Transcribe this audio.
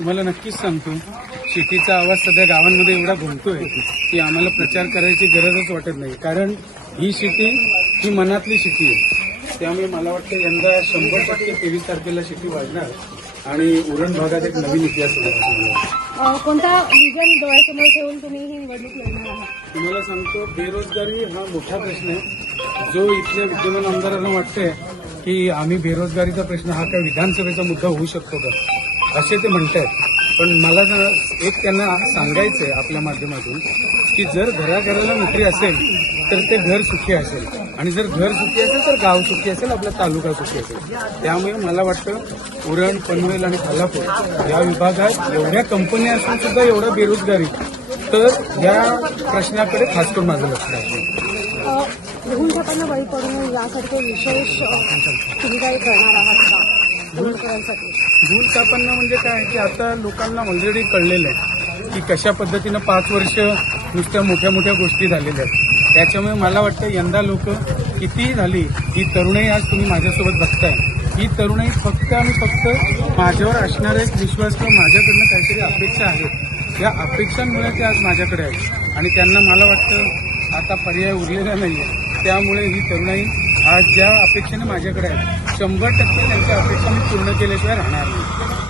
तुम्हाला नक्कीच सांगतो शेतीचा आवाज सध्या गावांमध्ये एवढा घुमतोय की आम्हाला प्रचार करायची गरजच वाटत नाही. कारण ही शेती ही मनातली शेती आहे. त्यामुळे मला वाटतं यंदा शंभर टक्के तेवीस तारखेला शेती वाढणार आणि उरण भागात एक नवीन इतिहास कोणता विजन डोळ्यासमोर ठेवून तुम्ही ही निवडणूक लढणार आहात? तुम्हाला सांगतो बेरोजगारी हा मोठा प्रश्न आहे. जो इथल्या विद्यमान आमदारांना वाटतंय की आम्ही बेरोजगारीचा प्रश्न हा काय विधानसभेचा मुद्दा होऊ शकतो का? असे ते म्हणत आहेत पण मला एक त्यांना सांगायचं आहे आपल्या माध्यमातून की जर घराघराला नोकरी असेल तर ते घर सुखी असेल. आणि जर घर सुखी असेल तर गाव सुखी असेल आपला तालुका सुखी असेल. त्यामुळे मला वाटतं उरण पनवेल आणि कोल्हापूर या विभागात एवढ्या कंपन्या असून सुद्धा एवढा बेरोजगारी तर या प्रश्नाकडे खास करून माझं लक्ष आहे बळी पडू यासारखे विशेष तुम्ही काही करणार आहात का? गृहकरांसाठी भूल म्हणजे काय? की आता लोकांना ऑलरेडी कळलेलं आहे की कशा पद्धतीनं पाच वर्ष नुसत्या मोठ्या मोठ्या गोष्टी झालेल्या आहेत. त्याच्यामुळे मला वाटतं यंदा लोक कितीही झाली ही तरुणाई आज तुम्ही माझ्यासोबत बघताय. ही तरुणाई फक्त आणि फक्त माझ्यावर असणारा एक विश्वास किंवा माझ्याकडनं काहीतरी अपेक्षा आहेत या अपेक्षांमुळे ते आज माझ्याकडे आहेत. आणि त्यांना मला वाटतं आता पर्याय उरलेला नाही आहे त्यामुळे ही तरुणाई आज ज्या अपेक्षेने माझ्याकडे आहेत शंभर टक्के त्यांच्या अपेक्षा मी पूर्ण केल्याशिवाय राहणार नाही.